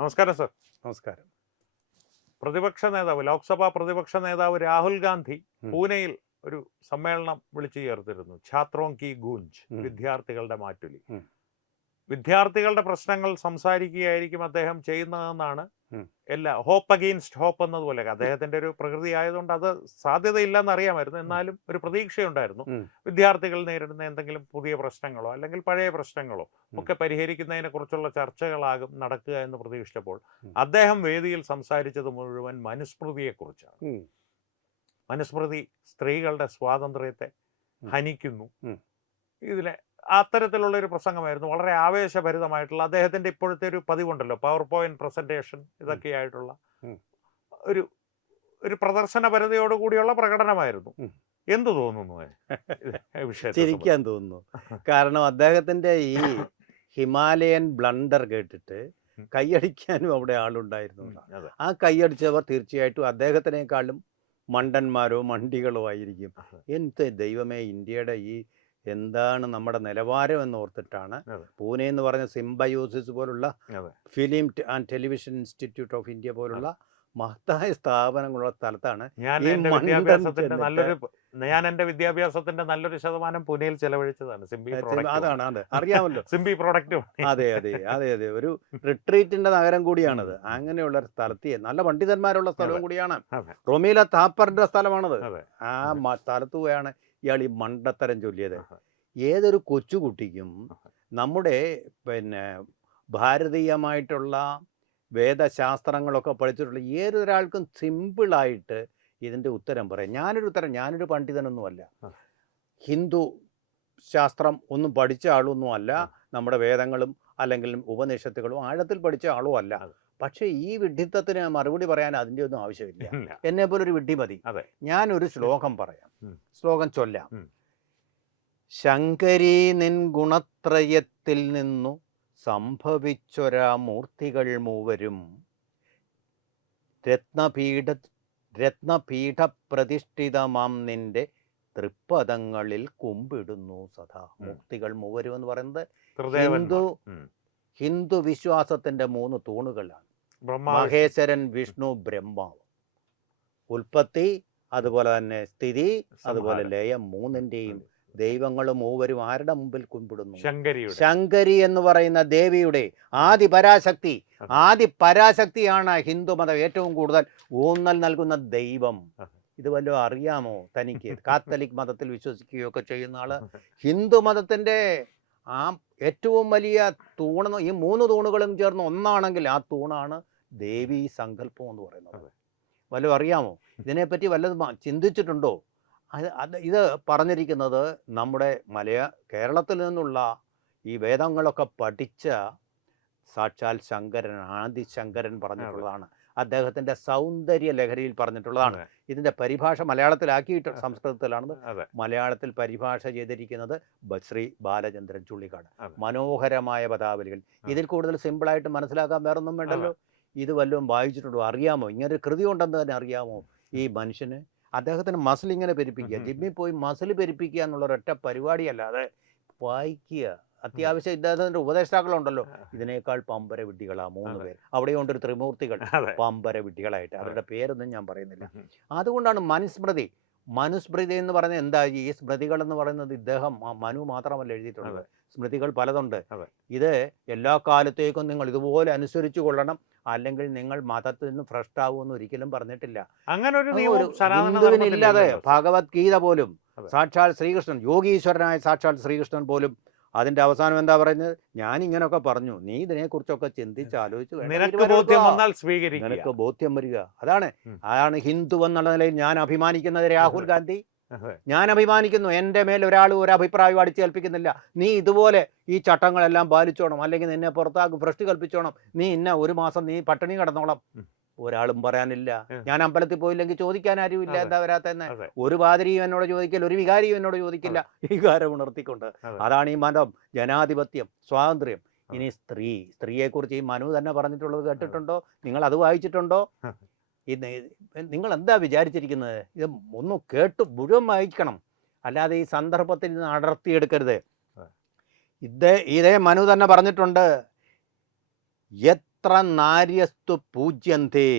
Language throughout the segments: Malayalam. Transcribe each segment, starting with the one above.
നമസ്കാരം സർ. നമസ്കാരം. പ്രതിപക്ഷ നേതാവ്, ലോക്സഭാ പ്രതിപക്ഷ നേതാവ് രാഹുൽ ഗാന്ധി പൂനെയിൽ ഒരു സമ്മേളനം വിളിച്ചു ചേർത്തിരുന്നു. ഛാത്രോം കി ഗൂഞ്ച്, വിദ്യാർത്ഥികളുടെ മാറ്റുലി. വിദ്യാർത്ഥികളുടെ പ്രശ്നങ്ങൾ സംസാരിക്കുകയായിരിക്കും അദ്ദേഹം ചെയ്യുന്നതെന്നാണ് ഹോപ്പ് അഗെയിൻസ്റ്റ് ഹോപ്പ് എന്നതുപോലെ. അദ്ദേഹത്തിന്റെ ഒരു പ്രകൃതി ആയതുകൊണ്ട് അത് സാധ്യതയില്ലെന്ന് അറിയാമായിരുന്നു. എന്നാലും ഒരു പ്രതീക്ഷയുണ്ടായിരുന്നു. വിദ്യാർത്ഥികൾ നേരിടുന്ന എന്തെങ്കിലും പുതിയ പ്രശ്നങ്ങളോ അല്ലെങ്കിൽ പഴയ പ്രശ്നങ്ങളോ ഒക്കെ പരിഹരിക്കുന്നതിനെ കുറിച്ചുള്ള ചർച്ചകളാകും നടക്കുക എന്ന് പ്രതീക്ഷിച്ചപ്പോൾ അദ്ദേഹം വേദിയിൽ സംസാരിച്ചത് മുഴുവൻ മനുസ്മൃതിയെക്കുറിച്ചാണ്. മനുസ്മൃതി സ്ത്രീകളുടെ സ്വാതന്ത്ര്യത്തെ ഹനിക്കുന്നു. ഇതിലെ അത്തരത്തിലുള്ള ഒരു പ്രസംഗമായിരുന്നു. വളരെ ആവേശഭരിതമായിട്ടുള്ള അദ്ദേഹത്തിന്റെ ഇപ്പോഴത്തെ ഒരു പതിവുണ്ടല്ലോ, പവർ പോയിന്റ് പ്രസന്റേഷൻ, ഇതൊക്കെയായിട്ടുള്ള ഒരു ഒരു പ്രദർശനപരതയോടുകൂടിയുള്ള പ്രകടനമായിരുന്നു. എന്തു തോന്നുന്നു ചിരിക്കാൻ തോന്നുന്നു. കാരണം അദ്ദേഹത്തിന്റെ ഈ ഹിമാലയൻ ബ്ലണ്ടർ കേട്ടിട്ട് കൈയടിക്കാനും അവിടെ ആളുണ്ടായിരുന്നു. ആ കൈയടിച്ചവർ തീർച്ചയായിട്ടും അദ്ദേഹത്തിനേക്കാളും മണ്ടന്മാരോ മണ്ടികളോ ആയിരിക്കും. എന്ത് ദൈവമേ, ഇന്ത്യയുടെ ഈ എന്താണ് നമ്മുടെ നിലവാരം എന്ന് ഓർത്തിട്ടാണ് പൂനെ എന്ന് പറഞ്ഞ സിംബയോസിസ് പോലുള്ള film and television institute of India പോലുള്ള മഹത്തായ സ്ഥാപനങ്ങളുള്ള സ്ഥലത്താണ് ഞാൻ എന്റെ നല്ലൊരു ശതമാനം പൂനെയിൽ ചെലവഴിച്ചതാണ്. അതാണ് അറിയാമല്ലോ, സിംബി പ്രോഡക്റ്റ്. അതെ അതെ അതെ അതെ ഒരു റിട്രീറ്റിന്റെ നഗരം കൂടിയാണത്. അങ്ങനെയുള്ള സ്ഥലത്ത് നല്ല പണ്ഡിതന്മാരുള്ള സ്ഥലവും കൂടിയാണ്. റൊമീല താപ്പറിന്റെ സ്ഥലമാണത്. ആ സ്ഥലത്ത് പോയാണ് ഇയാൾ ഈ മണ്ടത്തരം ചൊല്ലിയത്. ഏതൊരു കൊച്ചുകുട്ടിക്കും നമ്മുടെ ഭാരതീയമായിട്ടുള്ള വേദശാസ്ത്രങ്ങളൊക്കെ പഠിച്ചിട്ടുള്ള ഏതൊരാൾക്കും സിമ്പിളായിട്ട് ഇതിൻ്റെ ഉത്തരം പറയാം. ഞാനൊരു പണ്ഡിതനൊന്നുമല്ല, ഹിന്ദു ശാസ്ത്രം ഒന്നും പഠിച്ച ആളൊന്നും അല്ല, നമ്മുടെ വേദങ്ങളും അല്ലെങ്കിൽ ഉപനിഷത്തുകളും ആഴത്തിൽ പഠിച്ച ആളും അല്ല. പക്ഷെ ഈ വിഡ്ഢിത്തത്തിന് മറുപടി പറയാൻ അതിൻ്റെ ഒന്നും ആവശ്യമില്ല. എന്നെ പോലെ ഒരു വിഡ്ഢി മതി. ഞാനൊരു ശ്ലോകം പറയാം, ശ്ലോകം ചൊല്ലാം. ശങ്കരീ നിൻ ഗുണത്രയത്തിൽ നിന്നു സംഭവിച്ചൊരാ മൂർത്തികൾ മൂവരും രത്നപീഠ പ്രതിഷ്ഠിതമാം നിന്റെ തൃപ്പദങ്ങളിൽ കുമ്പിടുന്നു സദാ. മൂർത്തികൾ മൂവരും എന്ന് പറയുന്നത് ഹിന്ദു വിശ്വാസത്തിന്റെ 3 തൂണുകളാണ്. മഹേശ്വരൻ, വിഷ്ണു, ബ്രഹ്മാവ്. ഉൽപ്പത്തി, അതുപോലെ തന്നെ സ്ഥിതി, അതുപോലെ ലയം. 3ന്റെയും ദൈവങ്ങളും മൂവരും ആരുടെ മുമ്പിൽ കുമ്പിടുന്നു? ശങ്കരി എന്ന് പറയുന്ന ദേവിയുടെ ആദി പരാശക്തിയാണ് ഹിന്ദുമതം ഏറ്റവും കൂടുതൽ ഊന്നൽ നൽകുന്ന ദൈവം. ഇത് വല്ലതും അറിയാമോ തനിക്ക്? കാത്തലിക് മതത്തിൽ വിശ്വസിക്കുകയൊക്കെ ചെയ്യുന്ന ആള് ഹിന്ദു മതത്തിന്റെ ആ ഏറ്റവും വലിയ തൂണ്, ഈ 3 തൂണുകളും ചേർന്ന് ഒന്നാണെങ്കിൽ ആ തൂണാണ് ദേവീ സങ്കല്പം എന്ന് പറയുന്നത്. വല്ലതും അറിയാമോ? ഇതിനെപ്പറ്റി വല്ലതും ചിന്തിച്ചിട്ടുണ്ടോ? ഇത് പറഞ്ഞിരിക്കുന്നത് നമ്മുടെ കേരളത്തിൽ നിന്നുള്ള ഈ വേദങ്ങളൊക്കെ പഠിച്ച സാക്ഷാൽ ശങ്കരൻ, ആദിശങ്കരൻ പറഞ്ഞിട്ടുള്ളതാണ്. അദ്ദേഹത്തിന്റെ സൗന്ദര്യ ലഹരിയിൽ പറഞ്ഞിട്ടുള്ളതാണ്. ഇതിന്റെ പരിഭാഷ മലയാളത്തിലാക്കിയിട്ട് സംസ്കൃതത്തിലാണെന്ന്. മലയാളത്തിൽ പരിഭാഷ ചെയ്തിരിക്കുന്നത് ശ്രീ ബാലചന്ദ്രൻ ചുള്ളിക്കാട്. മനോഹരമായ പദാവലികൾ. ഇതിൽ കൂടുതൽ സിമ്പിളായിട്ട് മനസ്സിലാക്കാൻ വേറൊന്നും വേണ്ടല്ലോ. ഇത് വല്ലതും വായിച്ചിട്ടുണ്ടോ? അറിയാമോ? ഇങ്ങനൊരു കൃതി ഉണ്ടെന്ന് തന്നെ അറിയാമോ ഈ മനുഷ്യന്? അദ്ദേഹത്തിന് മസിൽ ഇങ്ങനെ പെരുപ്പിക്കുക, ജിമ്മിൽ പോയി മസിൽ പെരുപ്പിക്കുക എന്നുള്ള ഒരൊറ്റ പരിപാടിയല്ലാതെ വായിക്കുക. അത്യാവശ്യം ഇദ്ദേഹത്തിന്റെ ഉപദേഷ്ടാക്കളുണ്ടല്ലോ, ഇതിനേക്കാൾ പമ്പര വിഡ്ഢികളാ 3 പേർ. അവിടെയുണ്ടൊരു ത്രിമൂർത്തികൾ, പമ്പര വിഡ്ഢികളായിട്ട്. അവരുടെ പേരൊന്നും ഞാൻ പറയുന്നില്ല. അതുകൊണ്ടാണ് മനുസ്മൃതി എന്ന് പറയുന്നത്. എന്താ ഈ സ്മൃതികൾ എന്ന് പറയുന്നത്? ഇദ്ദേഹം മനു മാത്രമല്ല എഴുതിയിട്ടുള്ളത്, സ്മൃതികൾ പലതുണ്ട്. ഇത് എല്ലാ കാലത്തേക്കും നിങ്ങൾ ഇതുപോലെ അനുസരിച്ചു കൊള്ളണം, അല്ലെങ്കിൽ നിങ്ങൾ മതത്തിൽ നിന്ന് ഭ്രഷ്ടാവുമെന്ന് ഒരിക്കലും പറഞ്ഞിട്ടില്ല. ഹിന്ദുവിനില്ലാതെ ഭഗവത്ഗീത പോലും സാക്ഷാൽ ശ്രീകൃഷ്ണൻ, യോഗീശ്വരനായ സാക്ഷാൽ ശ്രീകൃഷ്ണൻ പോലും അതിന്റെ അവസാനം എന്താ പറയുന്നത്? ഞാൻ ഇങ്ങനെയൊക്കെ പറഞ്ഞു, നീ ഇതിനെക്കുറിച്ചൊക്കെ ചിന്തിച്ച് ആലോചിച്ച് നിനക്ക് ബോധ്യം വരിക. അതാണ് ഹിന്ദു എന്നുള്ള നിലയിൽ ഞാൻ അഭിമാനിക്കുന്നത്. രാഹുൽ ഗാന്ധി, ഞാൻ അഭിമാനിക്കുന്നു. എൻ്റെ മേൽ ഒരാൾ ഒരു അഭിപ്രായം അടിച്ചേൽപ്പിക്കുന്നില്ല. നീ ഇതുപോലെ ഈ ചട്ടങ്ങളെല്ലാം പാലിച്ചോണം, അല്ലെങ്കിൽ നിന്നെ പുറത്താക്കും, ഭ്രഷ്ടി കൽപ്പിച്ചോണം, നീ 1 മാസം നീ പട്ടിണി കിടന്നോളം. ഒരാളും പറയാനില്ല. ഞാൻ അമ്പലത്തിൽ പോയില്ലെങ്കിൽ ചോദിക്കാൻ ആരുമില്ല എന്താ വരാത്തെന്ന്. ഒരു പാതിരിയും എന്നോട് ചോദിക്കില്ല, ഒരു വികാരിയും എന്നോട് ചോദിക്കില്ല. വികാരം ഉണർത്തിക്കൊണ്ട്. അതാണ് ഈ മതം, ജനാധിപത്യം, സ്വാതന്ത്ര്യം. ഇനി സ്ത്രീയെക്കുറിച്ച് ഈ മനു തന്നെ പറഞ്ഞിട്ടുള്ളത് കേട്ടിട്ടുണ്ടോ? നിങ്ങൾ അത് വായിച്ചിട്ടുണ്ടോ? നിങ്ങൾ എന്താ വിചാരിച്ചിരിക്കുന്നത്? ഇത് ഒന്ന് മുഴുവൻ വായിക്കണം, അല്ലാതെ ഈ സന്ദർഭത്തിൽ നിന്ന് അടർത്തിയെടുക്കരുത്. ഇതേ മനു തന്നെ പറഞ്ഞിട്ടുണ്ട്, യത് യത്ര നാര്യസ്തു പൂജ്യന്തേ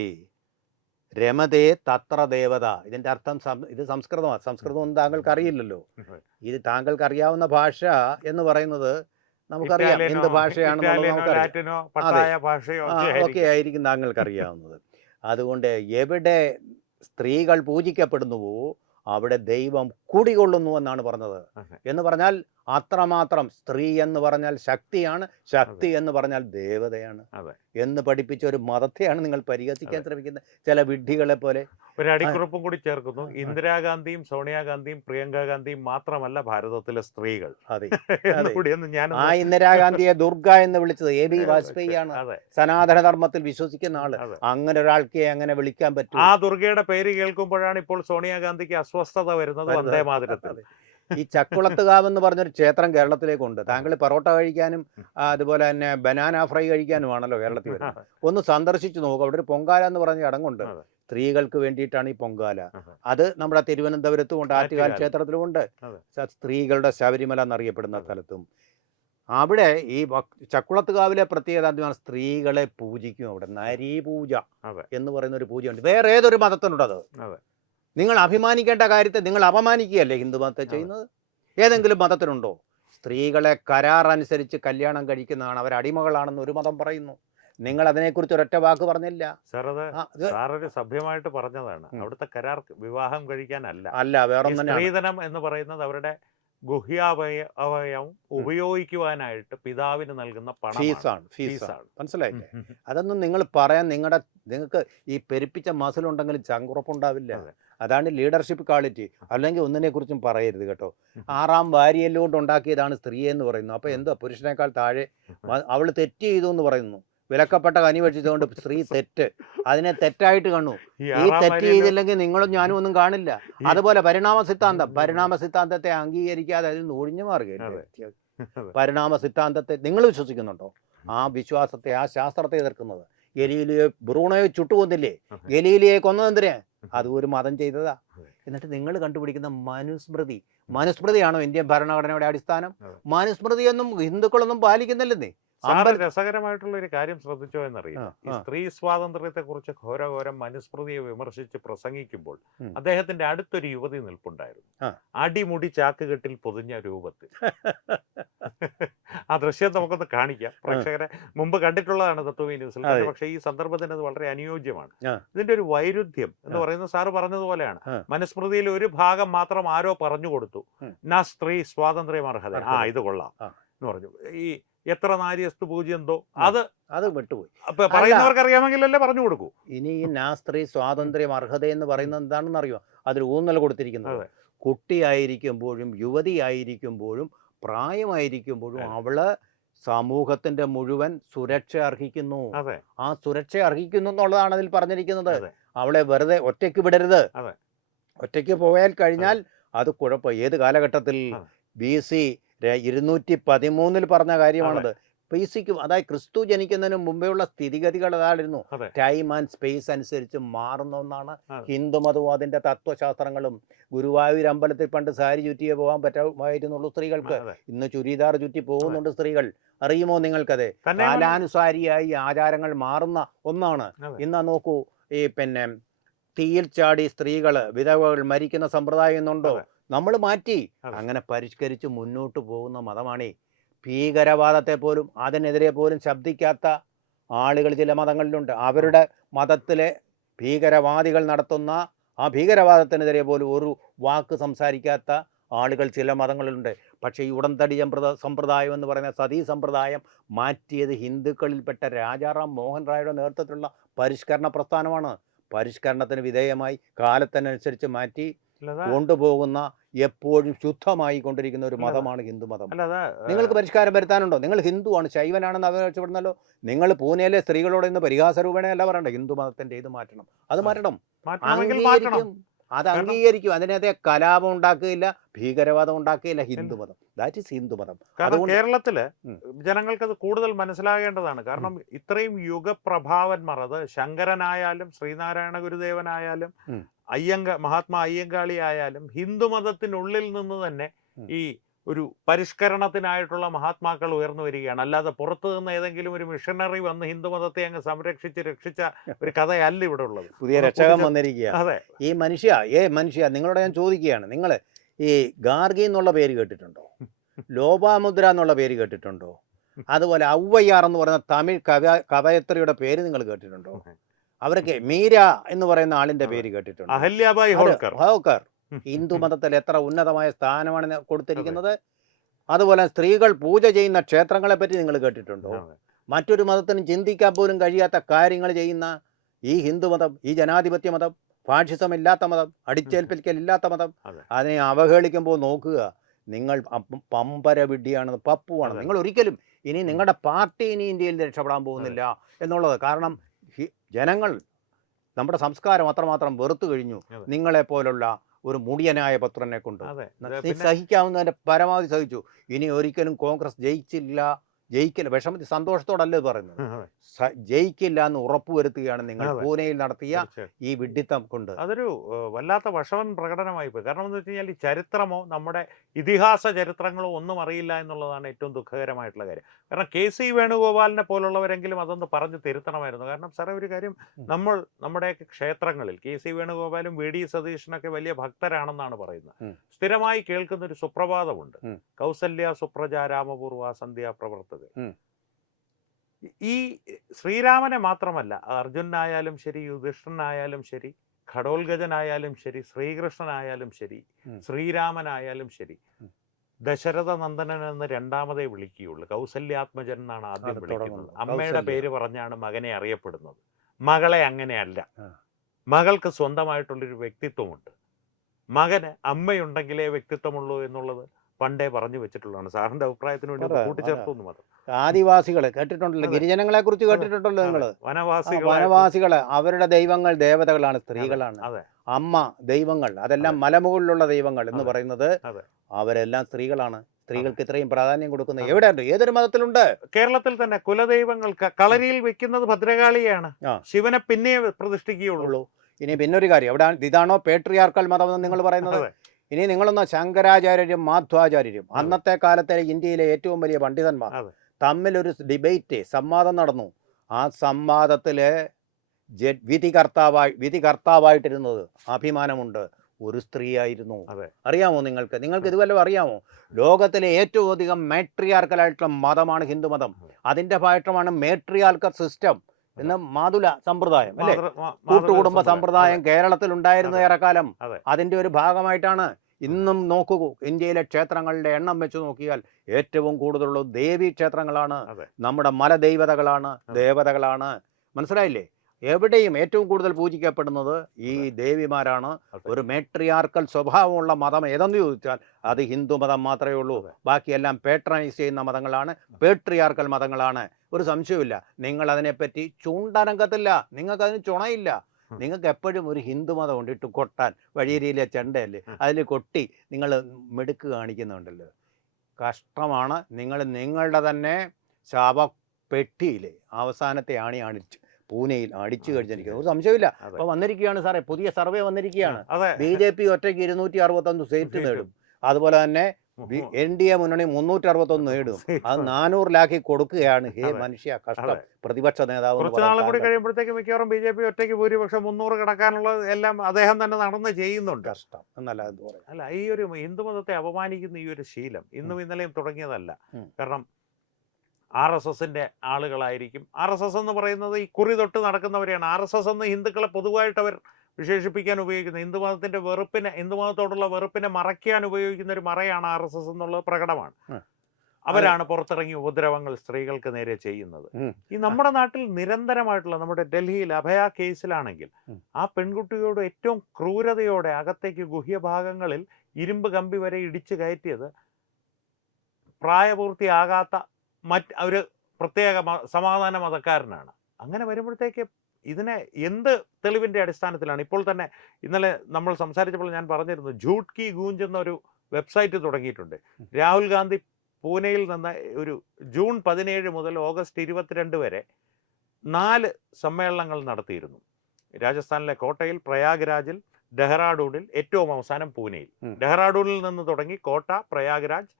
രമതേ തത്ര ദേവത. ഇതിന്റെ അർത്ഥം ഇത് സംസ്കൃതമാണ്. സംസ്കൃതമൊന്നും താങ്കൾക്ക് അറിയില്ലല്ലോ. ഇത് താങ്കൾക്ക് അറിയാവുന്ന ഭാഷ എന്ന് പറയുന്നത് നമുക്കറിയാം എന്ത് ഭാഷയാണെന്നുള്ളത് നമുക്കറിയാം. ഒക്കെ ആയിരിക്കും താങ്കൾക്ക് അറിയാവുന്നത്. അതുകൊണ്ട് എവിടെ സ്ത്രീകൾ പൂജിക്കപ്പെടുന്നുവോ അവിടെ ദൈവം കുടികൊള്ളുന്നു എന്നാണ് പറഞ്ഞത്. എന്ന് പറഞ്ഞാൽ അത്രമാത്രം സ്ത്രീ എന്ന് പറഞ്ഞാൽ ശക്തിയാണ്, ശക്തി എന്ന് പറഞ്ഞാൽ ദേവതയാണ് എന്ന് പഠിപ്പിച്ച ഒരു മതത്തെയാണ് നിങ്ങൾ പരിഹസിക്കാൻ ശ്രമിക്കുന്നത്, ചില വിഡ്ഢികളെ പോലെ. ഒരു അടിക്കുറിപ്പും കൂടി ചേർക്കുന്നു. ഇന്ദിരാഗാന്ധിയും സോണിയാഗാന്ധിയും പ്രിയങ്ക ഗാന്ധിയും മാത്രമല്ല ഭാരതത്തിലെ സ്ത്രീകൾ. അതെ, ഞാൻ ആ ഇന്ദിരാഗാന്ധിയെ ദുർഗ എന്ന് വിളിച്ചത് AB വാജ്പേയി ആണ്. സനാതന ധർമ്മത്തിൽ വിശ്വസിക്കുന്ന ആള്. അങ്ങനെ ഒരാൾക്ക് അങ്ങനെ വിളിക്കാൻ പറ്റും? ആ ദുർഗയുടെ പേര് കേൾക്കുമ്പോഴാണ് ഇപ്പോൾ സോണിയാഗാന്ധിക്ക് അസ്വസ്ഥത വരുന്നത്. വന്ദേ മാതരത്തിൽ ഈ ചക്കുളത്തുകാവ് എന്ന് പറഞ്ഞൊരു ക്ഷേത്രം കേരളത്തിലേക്കുണ്ട്. താങ്കൾ പൊറോട്ട കഴിക്കാനും അതുപോലെ തന്നെ ബനാന ഫ്രൈ കഴിക്കാനുമാണല്ലോ കേരളത്തിൽ വരുന്നത്. ഒന്ന് സന്ദർശിച്ചു നോക്കുക. അവിടെ ഒരു പൊങ്കാല എന്ന് പറഞ്ഞ ചടങ്ങുണ്ട്. സ്ത്രീകൾക്ക് വേണ്ടിയിട്ടാണ് ഈ പൊങ്കാല. അത് നമ്മുടെ തിരുവനന്തപുരത്തും ഉണ്ട്, ആറ്റുകാൽ ക്ഷേത്രത്തിലും ഉണ്ട്. സ്ത്രീകളുടെ ശബരിമല എന്നറിയപ്പെടുന്ന സ്ഥലത്തും. അവിടെ ഈ ചക്കുളത്തുകാവിലെ പ്രത്യേകത എന്താണ്? സ്ത്രീകളെ പൂജിക്കും. അവിടെ നരീപൂജ എന്ന് പറയുന്ന ഒരു പൂജയുണ്ട്. വേറെ ഏതൊരു മതത്തിനുണ്ടത്? നിങ്ങൾ അഭിമാനിക്കേണ്ട കാര്യത്തെ നിങ്ങൾ അപമാനിക്കുകയല്ലേ ഹിന്ദു മതത്തെ ചെയ്യുന്നത്? ഏതെങ്കിലും മതത്തിനുണ്ടോ? സ്ത്രീകളെ കരാർ അനുസരിച്ച് കല്യാണം കഴിക്കുന്നതാണ്, അവർ അടിമകളാണെന്ന് ഒരു മതം പറയുന്നു. നിങ്ങൾ അതിനെക്കുറിച്ച് ഒരൊറ്റ വാക്ക് പറഞ്ഞില്ല. സാറൊരു സഭ്യമായിട്ട് പറഞ്ഞതാണ്. അവിടുത്തെ കരാർ വിവാഹം കഴിക്കാനല്ല, വേറെ സ്ത്രീധനം എന്ന് പറയുന്നത് അവരുടെ ഗുഹ്യാവയവം ഉപയോഗിക്കുവാനായിട്ട് പിതാവിന് നൽകുന്ന ഫീസാണ്. മനസ്സിലായില്ലേ? അതൊന്നും നിങ്ങൾ പറയാൻ നിങ്ങൾക്ക് ഈ പെരുപ്പിച്ച മസിലുണ്ടെങ്കിലും ചങ്കുറപ്പുണ്ടാവില്ല. അതാണ് ലീഡർഷിപ്പ് ക്വാളിറ്റി. അല്ലെങ്കിൽ ഒന്നിനെ കുറിച്ചും പറയരുത് കേട്ടോ. 6ാം ഭാര്യയെല്ലുകൊണ്ട് ഉണ്ടാക്കിയതാണ് സ്ത്രീ എന്ന് പറയുന്നു. അപ്പൊ എന്താ പുരുഷനേക്കാൾ താഴെ? അവൾ തെറ്റ് ചെയ്തു എന്ന് പറയുന്നു. വിലക്കപ്പെട്ട കനി ഭക്ഷിച്ചുകൊണ്ട് സ്ത്രീ തെറ്റ്, അതിനെ തെറ്റായിട്ട് കാണൂ. ഈ തെറ്റ് ചെയ്തില്ലെങ്കിൽ നിങ്ങളും ഞാനും ഒന്നും കാണില്ല. അതുപോലെ പരിണാമ സിദ്ധാന്തത്തെ അംഗീകരിക്കാതെ അതിൽ നിന്ന് ഒഴിഞ്ഞു മാറുകയല്ലേ? പരിണാമ സിദ്ധാന്തത്തെ നിങ്ങൾ വിശ്വസിക്കുന്നുണ്ടോ? ആ വിശ്വാസത്തെ, ആ ശാസ്ത്രത്തെ എതിർക്കുന്നത്. ഗലീലിയെ ബ്രൂണോയെ ചുട്ടുകൊന്നില്ലേ? ഗലീലിയെ കൊന്നതെന്തിനെ? അത് ഒരു മതം ചെയ്തതാ. എന്നിട്ട് നിങ്ങൾ കണ്ടുപിടിക്കുന്ന മനുസ്മൃതിയാണോ ഇന്ത്യൻ ഭരണഘടനയുടെ അടിസ്ഥാനം? മനുസ്മൃതിയൊന്നും ഹിന്ദുക്കളൊന്നും പാലിക്കുന്നില്ലെന്നേ. രസകരമായിട്ടുള്ള ഒരു കാര്യം ശ്രദ്ധിച്ചോ എന്നറിയാം. ഈ സ്ത്രീ സ്വാതന്ത്ര്യത്തെ കുറിച്ച് ഘോരഘോരം മനുസ്മൃതിയെ വിമർശിച്ച് പ്രസംഗിക്കുമ്പോൾ അദ്ദേഹത്തിന്റെ അടുത്തൊരു യുവതി നിൽപ്പുണ്ടായിരുന്നു, അടിമുടി ചാക്കുകെട്ടിൽ പൊതിഞ്ഞ രൂപത്തിൽ. ആ ദൃശ്യം നമുക്കൊന്ന് കാണിക്കാം. പ്രേക്ഷകരെ മുമ്പ് കണ്ടിട്ടുള്ളതാണ് തത്വമി ന്യൂസിൽ, പക്ഷേ ഈ സന്ദർഭത്തിന് അത് വളരെ അനുയോജ്യമാണ്. ഇതിന്റെ ഒരു വൈരുദ്ധ്യം എന്ന് പറയുന്നത് സാറ് പറഞ്ഞതുപോലെയാണ്. മനുസ്മൃതിയിൽ ഒരു ഭാഗം മാത്രം ആരോ പറഞ്ഞു കൊടുത്തു, നാ സ്ത്രീ സ്വാതന്ത്ര്യം അർഹത, ഇത് കൊള്ളാം എന്ന് പറഞ്ഞു. ഈ എത്ര നാര്യസ്തു പൂജ്യന്തോ അത് വിട്ടുപോയി. അപ്പൊ പറയുന്നവർക്ക് അറിയാമെങ്കിലല്ലേ പറഞ്ഞു കൊടുക്കൂ. ഇനി ഈ നാ സ്ത്രീ സ്വാതന്ത്ര്യം അർഹത എന്ന് പറയുന്നത് എന്താണെന്ന് അറിയോ? അതിൽ ഊന്നൽ കൊടുത്തിരിക്കുന്നത് കുട്ടിയായിരിക്കുമ്പോഴും യുവതിയായിരിക്കുമ്പോഴും പ്രായമായിരിക്കുമ്പോഴും അവള് സമൂഹത്തിന്റെ മുഴുവൻ സുരക്ഷ അർഹിക്കുന്നു. ആ സുരക്ഷ അർഹിക്കുന്നു എന്നുള്ളതാണ് അതിൽ പറഞ്ഞിരിക്കുന്നത്. അവളെ വെറുതെ ഒറ്റയ്ക്ക് വിടരുത്. ഒറ്റയ്ക്ക് പോയാൽ കഴിഞ്ഞാൽ അത് കുഴപ്പം. ഏത് കാലഘട്ടത്തിൽ? BC 213 പറഞ്ഞ കാര്യമാണത്. ബേസിക്കും അതായത് ക്രിസ്തു ജനിക്കുന്നതിന് മുമ്പേയുള്ള സ്ഥിതിഗതികൾ അതായിരുന്നു. ടൈം ആൻഡ് സ്പേസ് അനുസരിച്ച് മാറുന്ന ഒന്നാണ് ഹിന്ദുമതവും അതിന്റെ തത്വശാസ്ത്രങ്ങളും. ഗുരുവായൂർ അമ്പലത്തിൽ പണ്ട് സാരി ചുറ്റിയേ പോകാൻ പറ്റുമായിരുന്നുള്ളൂ സ്ത്രീകൾക്ക്. ഇന്ന് ചുരിദാർ ചുറ്റി പോകുന്നുണ്ട് സ്ത്രീകൾ. അറിയുമോ നിങ്ങൾക്കത്? കാലാനുസാരിയായി ആചാരങ്ങൾ മാറുന്ന ഒന്നാണ്. ഇന്ന് നോക്കൂ, ഈ തീയിൽ ചാടി സ്ത്രീകള് വിധവകൾ മരിക്കുന്ന സമ്പ്രദായം എന്നുണ്ടോ? നമ്മൾ മാറ്റി അങ്ങനെ പരിഷ്കരിച്ച് മുന്നോട്ട് പോകുന്ന മതമാണേ. ഭീകരവാദത്തെ പോലും അതിനെതിരെ പോലും ശബ്ദിക്കാത്ത ആളുകൾ ചില മതങ്ങളിലുണ്ട്. അവരുടെ മതത്തിലെ ഭീകരവാദികൾ നടത്തുന്ന ആ ഭീകരവാദത്തിനെതിരെ പോലും ഒരു വാക്ക് സംസാരിക്കാത്ത ആളുകൾ ചില മതങ്ങളിലുണ്ട്. പക്ഷേ ഈ ഉടന്തടി സമ്പ്രദായം എന്ന് പറയുന്ന സതീ സമ്പ്രദായം മാറ്റിയത് ഹിന്ദുക്കളിൽപ്പെട്ട രാജാറാം മോഹൻ റായുടെ നേതൃത്വത്തിലുള്ള പരിഷ്കരണ പ്രസ്ഥാനമാണ്. പരിഷ്കരണത്തിന് വിധേയമായി കാലത്തിനനുസരിച്ച് മാറ്റി കൊണ്ടുപോകുന്ന എപ്പോഴും ശുദ്ധമായി കൊണ്ടിരിക്കുന്ന ഒരു മതമാണ് ഹിന്ദു മതം. നിങ്ങൾക്ക് പരിഷ്കാരം വരുത്താനുണ്ടോ? നിങ്ങൾ ഹിന്ദുവാണ്, ശൈവനാണെന്ന് അവകാശപ്പെടുന്നല്ലോ. നിങ്ങൾ പൂനെയിലെ സ്ത്രീകളോട് ഇന്ന് പരിഹാസരൂപേണയല്ല പറയണ്ട ഹിന്ദു മതത്തിന്റെ ഇത് മാറ്റണം, അത് മാറ്റണം, അംഗീകരിക്കും, അത് അംഗീകരിക്കും. അതിനകത്തെ കലാപം ഉണ്ടാക്കുകയില്ല, ഭീകരവാദം ഉണ്ടാക്കുകയില്ല. ഹിന്ദുമതം, ദാറ്റ് ഈസ് ഹിന്ദുമതം. കാരണം കേരളത്തില് ജനങ്ങൾക്ക് അത് കൂടുതൽ മനസ്സിലാകേണ്ടതാണ്. കാരണം ഇത്രയും യുഗപ്രഭാവന്മാർ, അത് ശങ്കരനായാലും ശ്രീനാരായണ ഗുരുദേവനായാലും മഹാത്മാ അയ്യങ്കാളി ആയാലും ഹിന്ദുമതത്തിനുള്ളിൽ നിന്ന് തന്നെ ഈ ഒരു പരിഷ്കരണത്തിനായിട്ടുള്ള മഹാത്മാക്കൾ ഉയർന്നു വരികയാണ്. അല്ലാതെ പുറത്തു നിന്ന് ഏതെങ്കിലും ഒരു മിഷണറി വന്ന് ഹിന്ദുമതത്തെ അങ്ങ് സംരക്ഷിച്ച് രക്ഷിച്ച ഒരു കഥയല്ല ഇവിടെ ഉള്ളത്. പുതിയ രക്ഷകൻ വന്നിരിക്കുക. അതെ, ഈ മനുഷ്യ നിങ്ങളോട് ഞാൻ ചോദിക്കുകയാണ്, നിങ്ങൾ ഈ ഗാർഗി എന്നുള്ള പേര് കേട്ടിട്ടുണ്ടോ? ലോപാമുദ്ര എന്നുള്ള പേര് കേട്ടിട്ടുണ്ടോ? അതുപോലെ ഔവയ്യാർ എന്ന് പറയുന്ന തമിഴ് കവയത്രിയുടെ പേര് നിങ്ങൾ കേട്ടിട്ടുണ്ടോ? അവരൊക്കെ മീര എന്ന് പറയുന്ന ആളിന്റെ പേര് കേട്ടിട്ടുണ്ടോ? അഹല്യാബായി ഹോൾക്കർ. ഹോൾക്കർ ഹിന്ദു മതത്തിൽ എത്ര ഉന്നതമായ സ്ഥാനമാണ് കൊടുത്തിരിക്കുന്നത്. അതുപോലെ സ്ത്രീകൾ പൂജ ചെയ്യുന്ന ക്ഷേത്രങ്ങളെ പറ്റി നിങ്ങൾ കേട്ടിട്ടുണ്ടോ? മറ്റൊരു മതത്തിനും ചിന്തിക്കാൻ പോലും കഴിയാത്ത കാര്യങ്ങൾ ചെയ്യുന്ന ഈ ഹിന്ദുമതം, ഈ ജനാധിപത്യ മതം, ഫാഷിസം ഇല്ലാത്ത മതം, അടിച്ചേൽപ്പിക്കൽ ഇല്ലാത്ത മതം, അതിനെ അവഹേളിക്കുമ്പോൾ നോക്കുക, നിങ്ങൾ പമ്പര വിഡ്ഢിയാണ്, പപ്പുവാണ്. നിങ്ങൾ ഒരിക്കലും ഇനി നിങ്ങളുടെ പാർട്ടി ഇനി ഇന്ത്യയിൽ രക്ഷപ്പെടാൻ പോകുന്നില്ല എന്നുള്ളത്. കാരണം ജനങ്ങൾ നമ്മുടെ സംസ്കാരം അത്രമാത്രം വെറുത്തു കഴിഞ്ഞു നിങ്ങളെപ്പോലുള്ള ഒരു മുടിയനായ പത്രനെ കൊണ്ട്. സഹിക്കാവുന്നതിന്റെ പരമാവധി സഹിച്ചു. ഇനി ഒരിക്കലും കോൺഗ്രസ് ജയിക്കില്ല വിഷമത്തിൽ സന്തോഷത്തോടല്ലേ പറയുന്നത്, ജയിക്കില്ല എന്ന് ഉറപ്പുവരുത്തുകയാണ് നിങ്ങൾ പൂനെയിൽ നടത്തിയ ഈ വിഡ്ഢിത്തം കൊണ്ട്. അതൊരു വല്ലാത്ത വഷവൻ പ്രകടനമായി പോയി. കാരണം എന്ന് വെച്ച് കഴിഞ്ഞാൽ ഈ ചരിത്രമോ നമ്മുടെ ഇതിഹാസ ചരിത്രങ്ങളോ ഒന്നും അറിയില്ല എന്നുള്ളതാണ് ഏറ്റവും ദുഃഖകരമായിട്ടുള്ള കാര്യം. കാരണം KC വേണുഗോപാലിനെ പോലുള്ളവരെങ്കിലും അതൊന്ന് പറഞ്ഞ് തിരുത്തണമായിരുന്നു. കാരണം സാറേ ഒരു കാര്യം, നമ്മൾ നമ്മുടെയൊക്കെ ക്ഷേത്രങ്ങളിൽ KC വേണുഗോപാലും VD സതീശനൊക്കെ വലിയ ഭക്തരാണെന്നാണ് പറയുന്നത്. സ്ഥിരമായി കേൾക്കുന്ന ഒരു സുപ്രഭാതമുണ്ട്, കൗസല്യ സുപ്രജ രാമപൂർവ സന്ധ്യാ പ്രവർത്തക. ഈ ശ്രീരാമനെ മാത്രമല്ല, അർജുനായാലും ശരി, യുധിഷ്ഠനായാലും ശരി, ഘടോൽഗജനായാലും ശരി, ശ്രീകൃഷ്ണനായാലും ശരി, ശ്രീരാമനായാലും ശരി, ദശരഥ നന്ദനൻ എന്ന് രണ്ടാമതേ വിളിക്കുകയുള്ളൂ. കൗസല്യാത്മജൻ എന്നാണ് ആദ്യം വിളിക്കുന്നത്. അമ്മയുടെ പേര് പറഞ്ഞാണ് മകനെ അറിയപ്പെടുന്നത്. മകളെ അങ്ങനെയല്ല. മകൾക്ക് സ്വന്തമായിട്ടുള്ളൊരു വ്യക്തിത്വമുണ്ട്. മകന് അമ്മയുണ്ടെങ്കിലേ വ്യക്തിത്വമുള്ളൂ എന്നുള്ളത് പണ്ടേ പറഞ്ഞു വെച്ചിട്ടുള്ളതാണ്. സാറിന്റെ അഭിപ്രായത്തിന് വേണ്ടി കൂട്ടിച്ചേർത്തു മാത്രം. ആദിവാസികളെ കേട്ടിട്ടുണ്ടല്ലോ, ഗിരിജനങ്ങളെ കുറിച്ച് കേട്ടിട്ടുണ്ടല്ലോ നിങ്ങള്. വനവാസികള് അവരുടെ ദൈവങ്ങൾ ദേവതകളാണ്, സ്ത്രീകളാണ്. അമ്മ ദൈവങ്ങൾ, അതെല്ലാം മലമുകളിലുള്ള ദൈവങ്ങൾ എന്ന് പറയുന്നത് അവരെല്ലാം സ്ത്രീകളാണ്. സ്ത്രീകൾക്ക് ഇത്രയും പ്രാധാന്യം കൊടുക്കുന്നത് എവിടെയുണ്ട്? ഏതൊരു മതത്തിലുണ്ട്. കേരളത്തിൽ തന്നെ കുലദൈവങ്ങൾക്ക് കളരിയിൽ വെക്കുന്നത് ഭദ്രകാളിയാണ്. ശിവനെ പിന്നെ പ്രതിഷ്ഠിക്കുകയുള്ളൂ. ഇനി പിന്നൊരു കാര്യം, എവിടെ ഇതാണോ പേട്രിയാർക്കൽ മതം എന്ന് നിങ്ങൾ പറയുന്നത്? ഇനി നിങ്ങളൊന്ന് ശങ്കരാചാര്യരും മാധ്വാചാര്യരും, അന്നത്തെ കാലത്തെ ഇന്ത്യയിലെ ഏറ്റവും വലിയ പണ്ഡിതന്മാർ തമ്മിലൊരു ഡിബേറ്റ്, സംവാദം നടന്നു. ആ സംവാദത്തില് വിധികർത്താവായിട്ടിരുന്നത്, അഭിമാനമുണ്ട്, ഒരു സ്ത്രീയായിരുന്നു. അറിയാമോ നിങ്ങൾക്ക് ഇതുവല്ലോ അറിയാമോ? ലോകത്തിലെ ഏറ്റവും അധികം മാട്രിയാർക്കലായിട്ടുള്ള മതമാണ് ഹിന്ദു മതം. അതിന്റെ ഭാഗമാണ് മാട്രിയാർക്കൽ സിസ്റ്റം എന്ന് മാതുല സമ്പ്രദായം, അല്ലെ? കൂട്ടുകുടുംബ സമ്പ്രദായം കേരളത്തിൽ ഉണ്ടായിരുന്ന ഏറെക്കാലം അതിന്റെ ഒരു ഭാഗമായിട്ടാണ്. ഇന്നും നോക്കൂ, ഇന്ത്യയിലെ ക്ഷേത്രങ്ങളുടെ എണ്ണം വെച്ച് നോക്കിയാൽ ഏറ്റവും കൂടുതലുള്ള ദേവീ ക്ഷേത്രങ്ങളാണ്, നമ്മുടെ മലദൈവതകളാണ്, ദേവതകളാണ്. മനസ്സിലായില്ലേ? എവിടെയും ഏറ്റവും കൂടുതൽ പൂജിക്കപ്പെടുന്നത് ഈ ദേവിമാരാണ്. ഒരു മേട്രിയാർക്കൽ സ്വഭാവമുള്ള മതം ഏതെന്ന് ചോദിച്ചാൽ അത് ഹിന്ദു മതം മാത്രമേ ഉള്ളൂ. ബാക്കിയെല്ലാം പേട്രണൈസ് ചെയ്യുന്ന മതങ്ങളാണ്, പേട്രിയാർക്കൽ മതങ്ങളാണ്. ഒരു സംശയമില്ല. നിങ്ങൾ അതിനെപ്പറ്റി ചൂണ്ടാനങ്കത്തില്ല, നിങ്ങൾക്കതിന് ചുണയില്ല. നിങ്ങൾക്ക് എപ്പോഴും ഒരു ഹിന്ദു മതം ഉണ്ട്, ഇട്ട് കൊട്ടാൻ വഴിയരിയിലെ ചെണ്ടയല്ലേ, അതിൽ കൊട്ടി നിങ്ങൾ മിടുക്ക് കാണിക്കുന്നുണ്ടല്ലോ. കഷ്ടമാണ്. നിങ്ങളുടെ തന്നെ ശാപപ്പെട്ടിയിലെ അവസാനത്തെ ആണിച്ച് പൂനെയിൽ അടിച്ചു കഴിഞ്ഞിരിക്കുന്നത്. ഒരു സംശയമില്ല. അപ്പൊ വന്നിരിക്കുകയാണ് സാറേ, പുതിയ സർവേ വന്നിരിക്കുകയാണ്. BJP ഒറ്റയ്ക്ക് 261 സീറ്റ് നേടും. അതുപോലെ തന്നെ NDA മുന്നണി 361 നേടും. അത് 400 കൊടുക്കുകയാണ്. ഹേ മനുഷ്യ, കഷ്ടം. പ്രതിപക്ഷ നേതാവ് കുറച്ച് നാളും കൂടി കഴിയുമ്പോഴത്തേക്ക് മിക്കവാറും BJP ഒറ്റയ്ക്ക് ഭൂരിപക്ഷം 300 കടക്കാനുള്ള എല്ലാം അദ്ദേഹം തന്നെ നടന്ന് ചെയ്യുന്നുണ്ട്. കഷ്ടം എന്നല്ല അല്ല, ഈ ഒരു ഹിന്ദുമതത്തെ അപമാനിക്കുന്ന ഈ ഒരു ശീലം ഇന്നും ഇന്നലെയും തുടങ്ങിയതല്ല. കാരണം RSSന്റെ ആളുകളായിരിക്കും. RSS എന്ന് പറയുന്നത് ഈ കുറി തൊട്ട് നടക്കുന്നവരെയാണ്. RSS എന്ന് ഹിന്ദുക്കളെ പൊതുവായിട്ട് അവർ വിശേഷിപ്പിക്കാൻ ഉപയോഗിക്കുന്നത്. ഹിന്ദുമതത്തോടുള്ള വെറുപ്പിനെ മറയ്ക്കാൻ ഉപയോഗിക്കുന്ന ഒരു മറയാണ് RSS എന്നുള്ളത് പ്രകടമാണ്. അവരാണ് പുറത്തിറങ്ങി ഉപദ്രവങ്ങൾ സ്ത്രീകൾക്ക് നേരെ ചെയ്യുന്നത്. ഈ നമ്മുടെ നാട്ടിൽ നിരന്തരമായിട്ടുള്ള, നമ്മുടെ ഡൽഹിയിൽ അഭയ കേസിലാണെങ്കിൽ ആ പെൺകുട്ടിയോട് ഏറ്റവും ക്രൂരതയോടെ അകത്തേക്ക് ഗുഹ്യഭാഗങ്ങളിൽ ഇരുമ്പ് കമ്പി വരെ ഇടിച്ചു കയറ്റിയത് പ്രായപൂർത്തിയാകാത്ത ഒരു പ്രത്യേക സമാധാന മതക്കാരനാണ്. അങ്ങനെ വരുമ്പോഴത്തേക്ക് ഇതിനെ എന്ത് തെളിവിൻ്റെ അടിസ്ഥാനത്തിലാണ്? ഇപ്പോൾ തന്നെ ഇന്നലെ നമ്മൾ സംസാരിച്ചപ്പോൾ ഞാൻ പറഞ്ഞിരുന്നു, ഝൂട്ട് കി ഗൂഞ്ച് എന്നൊരു വെബ്സൈറ്റ് തുടങ്ങിയിട്ടുണ്ട്. രാഹുൽ ഗാന്ധി പൂനെയിൽ നിന്ന് ഒരു ജൂൺ 17 മുതൽ ഓഗസ്റ്റ് 22 വരെ 4 സമ്മേളനങ്ങൾ നടത്തിയിരുന്നു. രാജസ്ഥാനിലെ കോട്ടയിൽ, പ്രയാഗ്രാജിൽ, ഡെഹ്റാഡൂണിൽ, ഏറ്റവും അവസാനം പൂനെയിൽ. ഡെഹ്റാഡൂണിൽ നിന്ന് തുടങ്ങി കോട്ട, പ്രയാഗ്രാജ്,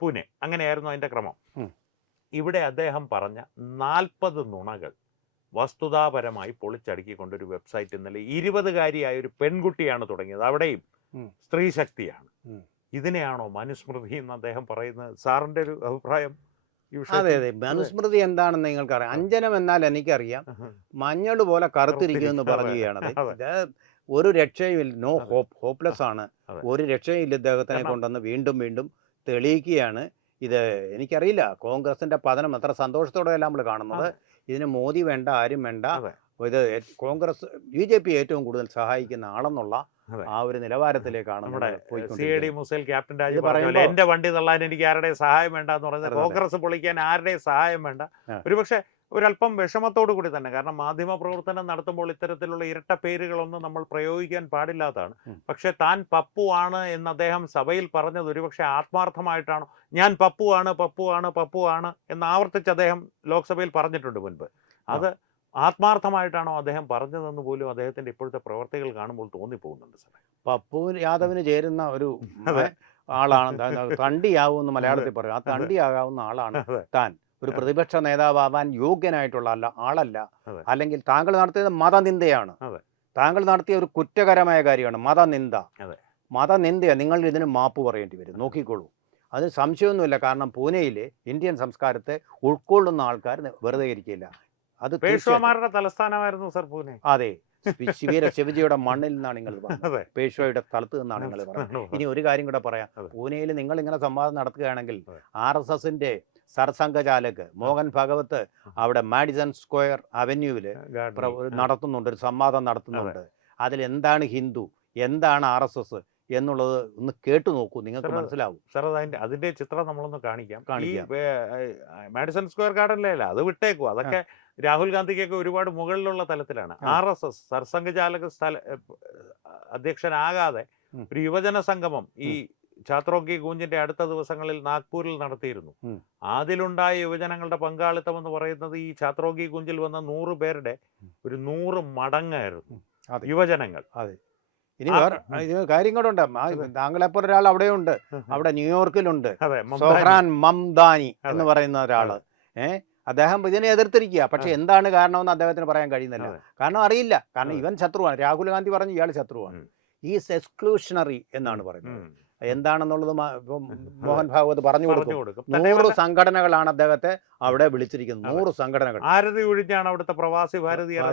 പൂനെ, അങ്ങനെയായിരുന്നു അതിന്റെ ക്രമം. ഉം. ഇവിടെ അദ്ദേഹം പറഞ്ഞ 40 നുണകൾ വസ്തുതാപരമായി പൊളിച്ചടുക്കിക്കൊണ്ടൊരു വെബ്സൈറ്റ് ഇന്നലെ 20കാരിയായ ഒരു പെൺകുട്ടിയാണ് തുടങ്ങിയത്. അവിടെയും സ്ത്രീ ശക്തിയാണ്. ഇതിനെയാണോ മനുസ്മൃതി എന്ന് അദ്ദേഹം പറയുന്നത്? സാറിന്റെ ഒരു അഭിപ്രായം ഈ അതെ വിഷയത്തിൽ? അതെ, മനുസ്മൃതി എന്താണെന്ന് നിങ്ങൾക്കറിയാം. അഞ്ജനം എന്നാൽ എനിക്കറിയാം, മഞ്ഞൾ പോലെ കറുത്തിരിക്കുമെന്ന് പറയുകയാണത്. അതെ. ഇത് ഒരു രക്ഷയും ഇല്ല, നോ ഹോപ്പ്, ഹോപ്പ്ലെസ് ആണ്. അതെ. ഒരു രക്ഷയും ഇല്ല. ഇദ്ദേഹത്തിനെ കാരണം- കൊണ്ടുവന്ന് വീണ്ടും വീണ്ടും തെളിയിക്കുകയാണ്. ഇത് എനിക്കറിയില്ല, കോൺഗ്രസിന്റെ പതനം എത്ര സന്തോഷത്തോടെയല്ല നമ്മൾ കാണുന്നത്. അതെ. ഇതിന് മോദി വേണ്ട, ആരും വേണ്ട. അതെ. ഇത് കോൺഗ്രസ് BJP ഏറ്റവും കൂടുതൽ സഹായിക്കുന്ന ആളെന്നുള്ള അതെ. ആ ഒരു നിലവാരത്തിലേക്കാണ് നമ്മുടെ നമ്മൾ CID പോയിക്കൊണ്ടിരിക്കുന്നത്. മുസൈൽ ക്യാപ്റ്റൻ രാജു ഇത് പറഞ്ഞ പോലെ പറയുമ്പോ- എന്റെ വണ്ടി തള്ളാൻ എനിക്ക് ആരുടെയും സഹായം വേണ്ട എന്ന് പറയുന്നത്, അതെ, അതെ. കോൺഗ്രസ് പൊളിക്കാൻ ആരുടെയും സഹായം വേണ്ട. ആ. ഒരുപക്ഷെ ഒരല്പം വിഷമത്തോടു കൂടി തന്നെ, കാരണം മാധ്യമ പ്രവർത്തനം നടത്തുമ്പോൾ ഇത്തരത്തിലുള്ള ഇരട്ട പേരുകളൊന്നും നമ്മൾ പ്രയോഗിക്കാൻ പാടില്ലാത്തതാണ്. പക്ഷെ താൻ പപ്പു ആണ് എന്ന് അദ്ദേഹം സഭയിൽ പറഞ്ഞത് ഒരുപക്ഷെ ആത്മാർത്ഥമായിട്ടാണോ? ഞാൻ പപ്പു ആണ്, പപ്പു ആണ്, പപ്പു ആണ് എന്ന് ആവർത്തിച്ച് അദ്ദേഹം ലോക്സഭയിൽ പറഞ്ഞിട്ടുണ്ട് മുൻപ്. അത് ആത്മാർത്ഥമായിട്ടാണോ അദ്ദേഹം പറഞ്ഞതെന്ന് പോലും അദ്ദേഹത്തിന്റെ ഇപ്പോഴത്തെ പ്രവർത്തികൾ കാണുമ്പോൾ തോന്നിപ്പോകുന്നുണ്ട് സാർ. പപ്പു യാദവിന് ചേരുന്ന ഒരു അതെ. ആളാണ് തണ്ടിയാവുമെന്ന് മലയാളത്തിൽ പറയും. ആ തണ്ടിയാകാവുന്ന ആളാണ് അതെ. താൻ. ഒരു പ്രതിപക്ഷ നേതാവാൻ യോഗ്യനായിട്ടുള്ള ആളല്ല. അതെ. അല്ലെങ്കിൽ താങ്കൾ നടത്തിയത് മതനിന്ദയാണ്. അതെ. താങ്കൾ നടത്തിയ ഒരു കുറ്റകരമായ കാര്യമാണ് മതനിന്ദ. അതെ. മതനിന്ദ. നിങ്ങൾ ഇതിന് മാപ്പ് പറയേണ്ടി വരും. നോക്കിക്കോളൂ. അത് സംശയമൊന്നുമില്ല. കാരണം പൂനെയിലെ ഇന്ത്യൻ സംസ്കാരത്തെ ഉൾക്കൊള്ളുന്ന ആൾക്കാർ വെറുതെ ഇരിക്കില്ല. അത് തീർച്ചയായിട്ടും- പേഷ്വാമാരുടെ തലസ്ഥാനമായിരുന്നു സർ പൂനെ. അതെ, ശിവജിയുടെ മണ്ണിൽ നിന്നാണ് നിങ്ങൾ പറഞ്ഞത്. അതെ. പേഷ്വയുടെ സ്ഥലത്ത് നിന്നാണ് നിങ്ങൾ പറഞ്ഞത്. ഇനി ഒരു കാര്യം കൂടെ പറയാം. അതെ. പൂനെയിൽ നിങ്ങൾ ഇങ്ങനെ സംവാദം നടത്തുകയാണെങ്കിൽ അതെ. RSSന്റെ സർസംഘചാലക് മോഹൻ ഭഗവത് അവിടെ മാഡിസൺ സ്ക്വയർ അവന്യൂവില് നടത്തുന്നുണ്ട്, ഒരു സംവാദം നടത്തുന്നുണ്ട്. അതിലെന്താണ് ഹിന്ദു, എന്താണ് RSS എന്നുള്ളത് ഒന്ന് കേട്ടു നോക്കൂ, നിങ്ങൾക്ക് മനസ്സിലാവും. സാർ അതിന്റെ ചിത്രം നമ്മളൊന്ന് കാണിക്കാം. ഈ കാണിക്കാം. മാഡിസൺ സ്ക്വയർ ഗാർഡനിലല്ല, അത് വിട്ടേക്കൂ. അതൊക്കെ രാഹുൽ ഗാന്ധിക്കൊക്കെ ഒരുപാട് മുകളിലുള്ള തലത്തിലാണ്. RSS സർസംഘചാലക അധ്യക്ഷനാകാതെ ഒരു യുവജന സംഗമം ഈ ഛാത്രോങ്കി ഗൂഞ്ചിന്റെ അടുത്ത ദിവസങ്ങളിൽ നാഗ്പൂരിൽ നടത്തിയിരുന്നു. അതിലുണ്ടായ യുവജനങ്ങളുടെ പങ്കാളിത്തം എന്ന് പറയുന്നത് ഈ ഛാത്രോങ്കി ഗൂഞ്ചിൽ വന്ന 100 പേരുടെ ഒരു 100 മടങ്ങായിരുന്നു യുവജനങ്ങൾ. അതെ. ഇനി വേറെ കാര്യം കൂടെ ഉണ്ട്. താങ്കളെപ്പോലെ ഒരാൾ അവിടെയുണ്ട്, അവിടെ ന്യൂയോർക്കിലുണ്ട്, സൊഹ്റാൻ മംദാനി എന്ന് പറയുന്ന ഒരാള്. അദ്ദേഹം ഇതിനെ എതിർത്തിരിക്കുക. പക്ഷെ എന്താണ് കാരണമെന്ന് അദ്ദേഹത്തിന് പറയാൻ കഴിയുന്നില്ല. കാരണം അറിയില്ല. കാരണം ഇവൻ ശത്രുവാണ്. രാഹുൽ ഗാന്ധി പറഞ്ഞു ഇയാൾ ശത്രുവാണ്. ഈസ് എക്സ്ക്ലൂഷണറി എന്നാണ് പറയുന്നത്. എന്താണെന്നുള്ളത് മോഹൻ ഭാഗവത് പറഞ്ഞു കൊടുക്കും. 100 സംഘടനകളാണ് അദ്ദേഹത്തെ അവിടെ വിളിച്ചിരിക്കുന്നത്. 100 സംഘടനകൾ. ഭാരതി ഒഴിഞ്ഞാണ് അവിടുത്തെ പ്രവാസി ഭാരതീയർ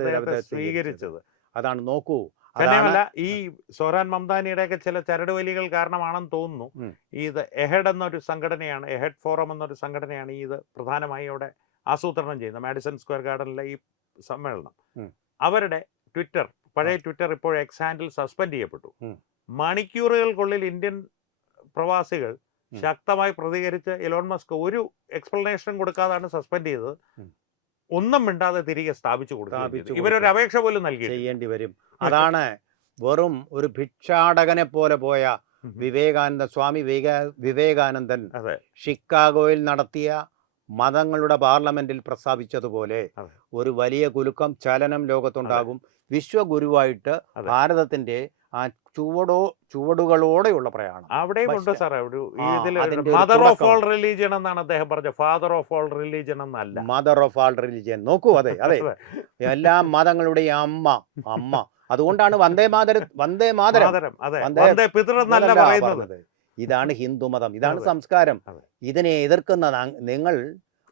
സ്വീകരിച്ചത്. അതാണ്, നോക്കൂ. തന്നെയല്ല, ഈ സൊഹ്റാൻ മംദാനിയുടെയൊക്കെ ചില ചരടുവലികൾ കാരണമാണെന്ന് തോന്നുന്നു. ഇത് എഹെഡ് എന്നൊരു സംഘടനയാണ്, എഹെഡ് ഫോറം എന്നൊരു സംഘടനയാണ് ഇത് പ്രധാനമായി അവിടെ ആസൂത്രണം ചെയ്യുന്നത്. മാഡിസൺ സ്ക്വയർ ഗാർഡനിലെ ഈ സമ്മേളനം. അവരുടെ ട്വിറ്റർ, പഴയ ട്വിറ്റർ ഇപ്പോൾ എക്സ് ഹാൻഡിൽ സസ്പെൻഡ് ചെയ്യപ്പെട്ടു. മണിക്കൂറുകൾക്കുള്ളിൽ ഇന്ത്യൻ പ്രവാസികൾ ശക്തമായി പ്രതികരിച്ച് എലോൺ മസ്ക് ഒരു എക്സ്പ്ലനേഷനും കൊടുക്കാതാണ് സസ്പെൻഡ് ചെയ്തത്. ഒന്നും മിണ്ടാതെ തിരികെ സ്ഥാപിച്ചു കൊടുത്തു. ഇവരൊരു അപേക്ഷ പോലും നൽകി ചെയ്യേണ്ടി വരും. അതാണ് വെറും ഒരു ഭിക്ഷാടകനെ പോലെ പോയ സ്വാമി വിവേകാനന്ദൻ ഷിക്കാഗോയിൽ നടത്തിയ മതങ്ങളുടെ പാർലമെന്റിൽ പ്രസ്താവിച്ചതുപോലെ ഒരു വലിയ കുലുക്കം, ചലനം ലോകത്തുണ്ടാകും. വിശ്വഗുരുവായിട്ട് ഭാരതത്തിന്റെ ആ ചുവടുകളോടെയുള്ള പ്രയാണം അവിടെയും ഉണ്ട് സാറേ. മദർ ഓഫ് ഓൾ റിലീജിയൻ എന്നാണ് അദ്ദേഹം പറഞ്ഞത്. ഫാദർ ഓഫ് ഓൾ റിലീജിയൻ എന്നല്ല, മദർ ഓഫ് ഓൾ റിലീജിയൻ. നോക്കൂ, അതെ അതെ, എല്ലാ മതങ്ങളുടെയും അമ്മ. അതുകൊണ്ടാണ് വന്ദേ മാതരം. ഇതാണ് ഹിന്ദുമതം, ഇതാണ് സംസ്കാരം. ഇതിനെ എതിർക്കുന്ന നിങ്ങൾ,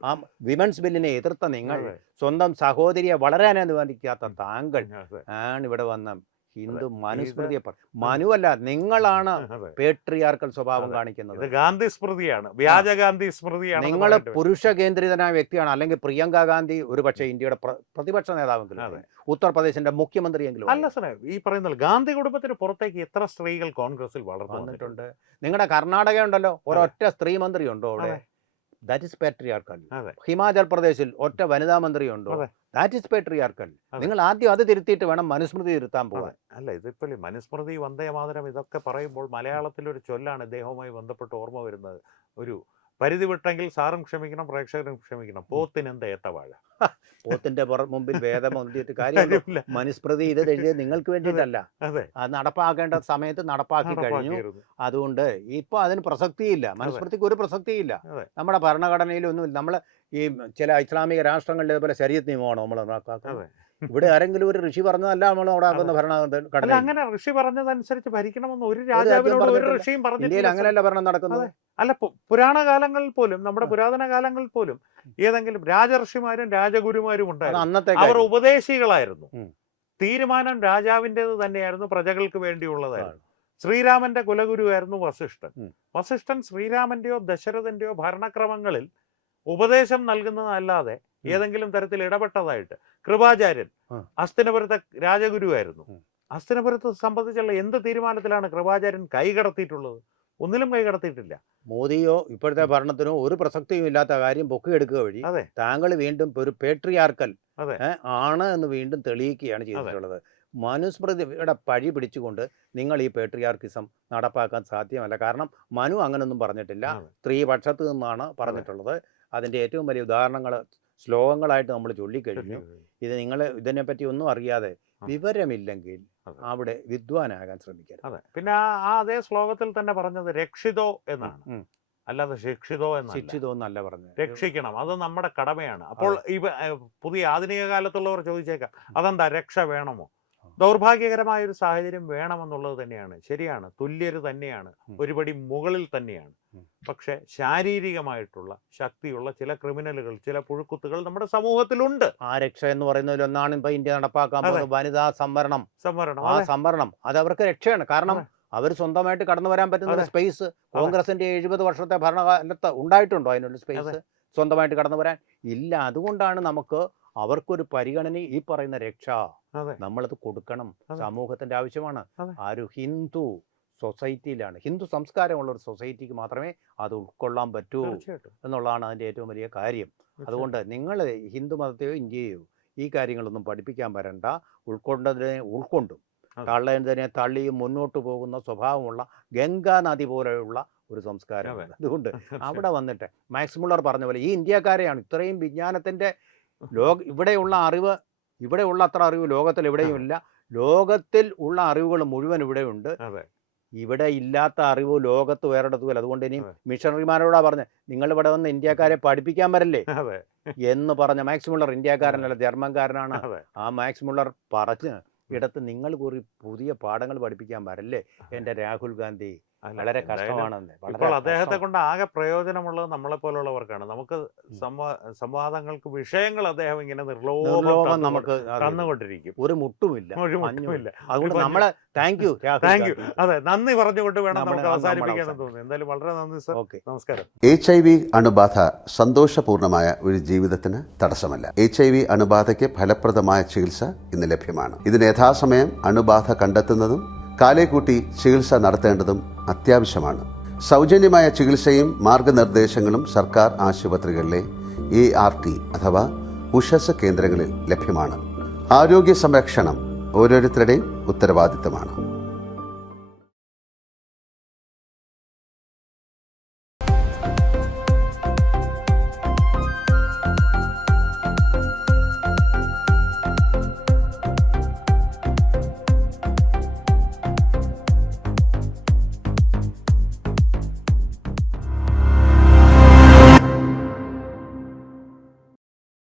ആ വിമൻസ് ബില്ലിനെ എതിർത്ത നിങ്ങൾ, സ്വന്തം സഹോദരിയെ വളരാൻ അനുവദിക്കാത്ത താങ്കൾ ആണ് ഇവിടെ വന്ന ഹിന്ദു മനുസ്മൃതിയെ മനുവല്ല, നിങ്ങളാണ് പേട്രിയാർക്കൽ സ്വഭാവം കാണിക്കുന്നത്. ഗാന്ധി സ്മൃതിയാണ്, വ്യാജ ഗാന്ധി സ്മൃതിയാണ്. നിങ്ങൾ പുരുഷ കേന്ദ്രിതനായ വ്യക്തിയാണ്. അല്ലെങ്കിൽ പ്രിയങ്ക ഗാന്ധി ഒരുപക്ഷെ ഇന്ത്യയുടെ പ്രതിപക്ഷ നേതാവെങ്കിലും, ഉത്തർപ്രദേശിന്റെ മുഖ്യമന്ത്രിയെങ്കിലും അല്ല സാറേ. ഈ പറയുന്നത് ഗാന്ധി കുടുംബത്തിന് പുറത്തേക്ക് എത്ര സ്ത്രീകൾ കോൺഗ്രസിൽ വളർന്നു വന്നിട്ടുണ്ട്. നിങ്ങളുടെ കർണാടക ഉണ്ടല്ലോ, ഒരൊറ്റ സ്ത്രീ മന്ത്രി ഉണ്ടോ അവിടെ? That is patriarchal. ഹിമാചൽ പ്രദേശിൽ ഒറ്റ വനിതാ മന്ത്രി ഉണ്ടോ? That is patriarchal. നിങ്ങൾ ആദ്യം അത് തിരുത്തിയിട്ട് വേണം മനുസ്മൃതി തിരുത്താൻ പോകാൻ. അല്ല, ഇതിപ്പോ മനുസ്മൃതി, വന്ദേ മാതരം ഇതൊക്കെ പറയുമ്പോൾ മലയാളത്തിലൊരു ചൊല്ലാണ് ഇദ്ദേഹവുമായി ബന്ധപ്പെട്ട് ഓർമ്മ വരുന്നത്. ഒരു പരിധി വിട്ടെങ്കിൽ സാറും ക്ഷമിക്കണം, പ്രേക്ഷകരും ക്ഷമിക്കണം. പോത്തിനെന്ത് ഏത്തവാഴ? പോത്തിന്റെ മുമ്പിൽ വേദം ഒന്നിട്ട് കാര്യമില്ല. മനുസ്മൃതി ഇത് എഴുതിയത് നിങ്ങൾക്ക് വേണ്ടിയിട്ടല്ല, അതെ, അത് നടപ്പാക്കേണ്ട സമയത്ത് നടപ്പാക്കി കഴിഞ്ഞു. അതുകൊണ്ട് ഇപ്പൊ അതിന് പ്രസക്തിയില്ല, മനുസ്മൃതിക്ക് ഒരു പ്രസക്തിയില്ല. നമ്മുടെ ഭരണഘടനയിലൊന്നുമില്ല. നമ്മൾ ഈ ചില ഇസ്ലാമിക രാഷ്ട്രങ്ങളിൽ ഇതുപോലെ ശരീഅത്ത് നിയമമാണോ നമ്മൾ നടപ്പാക്കുന്നത്? ഇവിടെ ആരെങ്കിലും ഒരു ഋഷി പറഞ്ഞതല്ല നമ്മൾ നടക്കുന്ന ഭരണഘടന. അങ്ങനെ ഋഷി പറഞ്ഞതനുസരിച്ച് ഭരിക്കണമെന്ന് ഒരു രാജാവിനോട് ഒരു ഋഷിയും ഇന്ത്യയിൽ പറഞ്ഞിട്ടില്ല. അങ്ങനെയല്ല ഭരണം നടക്കുന്നത്. അല്ല, പുരാണ കാലങ്ങളിൽ പോലും, നമ്മുടെ പുരാതന കാലങ്ങളിൽ പോലും ഏതെങ്കിലും രാജർഷിമാരും രാജഗുരുമാരും ഉണ്ടായിരുന്നു. അന്നത്തെ അവർ ഉപദേശികളായിരുന്നു. തീരുമാനം രാജാവിൻ്റെത് തന്നെയായിരുന്നു, പ്രജകൾക്ക് വേണ്ടിയുള്ളതായിരുന്നു. ശ്രീരാമന്റെ കുലഗുരുവായിരുന്നു വസിഷ്ഠൻ. വസിഷ്ഠൻ ശ്രീരാമന്റെയോ ദശരഥന്റെയോ ഭരണക്രമങ്ങളിൽ ഉപദേശം നൽകുന്നതല്ലാതെ ഏതെങ്കിലും തരത്തിൽ ഇടപെട്ടതായിട്ട്. കൃപാചാര്യൻ ഹസ്തിനപുരത്തെ രാജഗുരുവായിരുന്നു. ഹസ്തിനപുരത്തെ സംബന്ധിച്ചുള്ള എന്ത് തീരുമാനത്തിലാണ് കൃപാചാര്യൻ കൈകടത്തിയിട്ടുള്ളത്? ഒന്നിലും കൈകടത്തിയിട്ടില്ല. മോദിയോ ഇപ്പോഴത്തെ ഭരണത്തിനോ ഒരു പ്രസക്തിയും ഇല്ലാത്ത കാര്യം പൊക്കിയെടുക്കുക വഴി താങ്കൾ വീണ്ടും ഒരു പേട്രിയാർക്കൽ ആണ് എന്ന് വീണ്ടും തെളിയിക്കുകയാണ് ചെയ്തിട്ടുള്ളത്. മനുസ്മൃതിയുടെ പഴി പിടിച്ചുകൊണ്ട് നിങ്ങൾ ഈ പേട്രിയാർക്കിസം നടപ്പാക്കാൻ സാധ്യമല്ല. കാരണം മനു അങ്ങനൊന്നും പറഞ്ഞിട്ടില്ല, സ്ത്രീപക്ഷത്ത് നിന്നാണ് പറഞ്ഞിട്ടുള്ളത്. അതിൻ്റെ ഏറ്റവും വലിയ ഉദാഹരണങ്ങൾ ശ്ലോകങ്ങളായിട്ട് നമ്മൾ ചൊല്ലിക്കഴിഞ്ഞു. ഇത് നിങ്ങൾ ഇതിനെപ്പറ്റി ഒന്നും അറിയാതെ വിവരമില്ലെങ്കിൽ അവിടെ വിദ്വാനാകാൻ ശ്രമിക്കരുത്. അതെ, പിന്നെ ആ അതേ ശ്ലോകത്തിൽ തന്നെ പറഞ്ഞത് രക്ഷിതോ എന്നാണ്, അല്ലാതെ ശിക്ഷിതോ എന്നല്ല പറഞ്ഞത്. രക്ഷിക്കണം, അത് നമ്മുടെ കടമയാണ്. അപ്പോൾ പുതിയ ആധുനിക കാലത്തുള്ളവർ ചോദിച്ചേക്കാം, അതെന്താ രക്ഷ വേണമോ? ദൗർഭാഗ്യകരമായ ഒരു സാഹചര്യം വേണമെന്നുള്ളത് തന്നെയാണ്. ശരിയാണ്, തുല്യര് തന്നെയാണ്, ഒരുപടി മുകളിൽ തന്നെയാണ്. പക്ഷെ ശാരീരികമായിട്ടുള്ള ശക്തിയുള്ള ചില ക്രിമിനലുകൾ, ചില പുഴുക്കുത്തുകൾ നമ്മുടെ സമൂഹത്തിലുണ്ട്. ആ രക്ഷ എന്ന് പറയുന്നതിൽ ഒന്നാണ് ഇപ്പൊ ഇന്ത്യ നടപ്പാക്കാൻ പോകുന്നത്, വനിതാ സംവരണം. ആ സംവരണം അത് അവർക്ക് രക്ഷയാണ്. കാരണം അവർ സ്വന്തമായിട്ട് കടന്നു വരാൻ പറ്റുന്ന സ്പേസ് കോൺഗ്രസിന്റെ 70 വർഷത്തെ ഭരണകാലത്ത് ഉണ്ടായിട്ടുണ്ടോ? അതിനുള്ള സ്പേസ് സ്വന്തമായിട്ട് കടന്നു വരാൻ ഇല്ല. അതുകൊണ്ടാണ് നമുക്ക് അവർക്കൊരു പരിഗണന, ഈ പറയുന്ന രക്ഷ നമ്മളത് കൊടുക്കണം. സമൂഹത്തിന്റെ ആവശ്യമാണ്. ആ ഒരു ഹിന്ദു സൊസൈറ്റിയിലാണ്, ഹിന്ദു സംസ്കാരമുള്ള ഒരു സൊസൈറ്റിക്ക് മാത്രമേ അത് ഉൾക്കൊള്ളാൻ പറ്റൂ എന്നുള്ളതാണ് അതിൻ്റെ ഏറ്റവും വലിയ കാര്യം. അതുകൊണ്ട് നിങ്ങൾ ഹിന്ദു മതത്തെയോ ഇന്ത്യയെയോ ഈ കാര്യങ്ങളൊന്നും പഠിപ്പിക്കാൻ വരണ്ട. ഉൾക്കൊണ്ടതിനെ ഉൾക്കൊണ്ടും തള്ളതിനെ തള്ളിയും മുന്നോട്ട് പോകുന്ന സ്വഭാവമുള്ള ഗംഗാ നദി പോലെയുള്ള ഒരു സംസ്കാരമാണ്. അതുകൊണ്ട് അവിടെ വന്നിട്ട് മാക്സ് മുള്ളർ പറഞ്ഞ പോലെ ഈ ഇന്ത്യക്കാരെയാണ് ഇത്രയും വിജ്ഞാനത്തിൻ്റെ ഇവിടെയുള്ള അറിവ്, ഇവിടെയുള്ള അത്ര അറിവ് ലോകത്തിൽ എവിടെയും ഇല്ല. ലോകത്തിൽ ഉള്ള അറിവുകൾ മുഴുവൻ ഇവിടെയുണ്ട്. ഇവിടെ ഇല്ലാത്ത അറിവ് ലോകത്ത് വേറെടുത്തുമില്ല. അതുകൊണ്ട് ഇനി മിഷണറിമാരോടാ പറഞ്ഞത്, നിങ്ങൾ ഇവിടെ വന്ന് ഇന്ത്യക്കാരെ പഠിപ്പിക്കാൻ വരല്ലേ എന്ന് പറഞ്ഞ മാക്സ് മുള്ളർ ഇന്ത്യക്കാരനല്ല, ജർമ്മൻകാരനാണ്. ആ മാക്സ് മുള്ളർ പറഞ്ഞ് ഇടത്ത് നിങ്ങൾ കുറി പുതിയ പാഠങ്ങൾ പഠിപ്പിക്കാൻ വരല്ലേ എൻ്റെ രാഹുൽ ഗാന്ധി? വളരെ കഷ്ടമാണെന്ന്. ഇപ്പോൾ അദ്ദേഹത്തെ കൊണ്ട് ആകെ പ്രയോജനമുള്ളത് നമ്മളെ പോലുള്ളവർക്കാണ്. നമുക്ക് സംവാദങ്ങൾക്ക് വിഷയങ്ങൾ അദ്ദേഹം ഇങ്ങനെ നിർലോഭം നമുക്ക് തന്നുകൊണ്ടിരിക്കും. ഒരു മുട്ടുമില്ല. അതുകൊണ്ട് നമ്മളെ താങ്ക് യു. അതെ, നന്ദി പറഞ്ഞുകൊണ്ട് വേണം നമുക്ക് അവസാനിപ്പിക്കാനെന്ന് തോന്നുന്നു. എന്തായാലും വളരെ നന്ദി സർ. നമസ്കാരം. HIV അണുബാധ സന്തോഷപൂർണമായ ഒരു ജീവിതത്തിന് തടസ്സമല്ല. HIV അണുബാധയ്ക്ക് ഫലപ്രദമായ ചികിത്സ ഇന്ന് ലഭ്യമാണ്. ഇതിന് യഥാസമയം അണുബാധ കണ്ടെത്തുന്നതും കാലേക്കൂട്ടി ചികിത്സ നടത്തേണ്ടതും അത്യാവശ്യമാണ്. സൗജന്യമായ ചികിത്സയും മാർഗനിർദ്ദേശങ്ങളും സർക്കാർ ആശുപത്രികളിലെ ART അഥവാ ഉഷസ് കേന്ദ്രങ്ങളിൽ ലഭ്യമാണ്. ആരോഗ്യ സംരക്ഷണം ഓരോരുത്തരുടെയും ഉത്തരവാദിത്തമാണ്.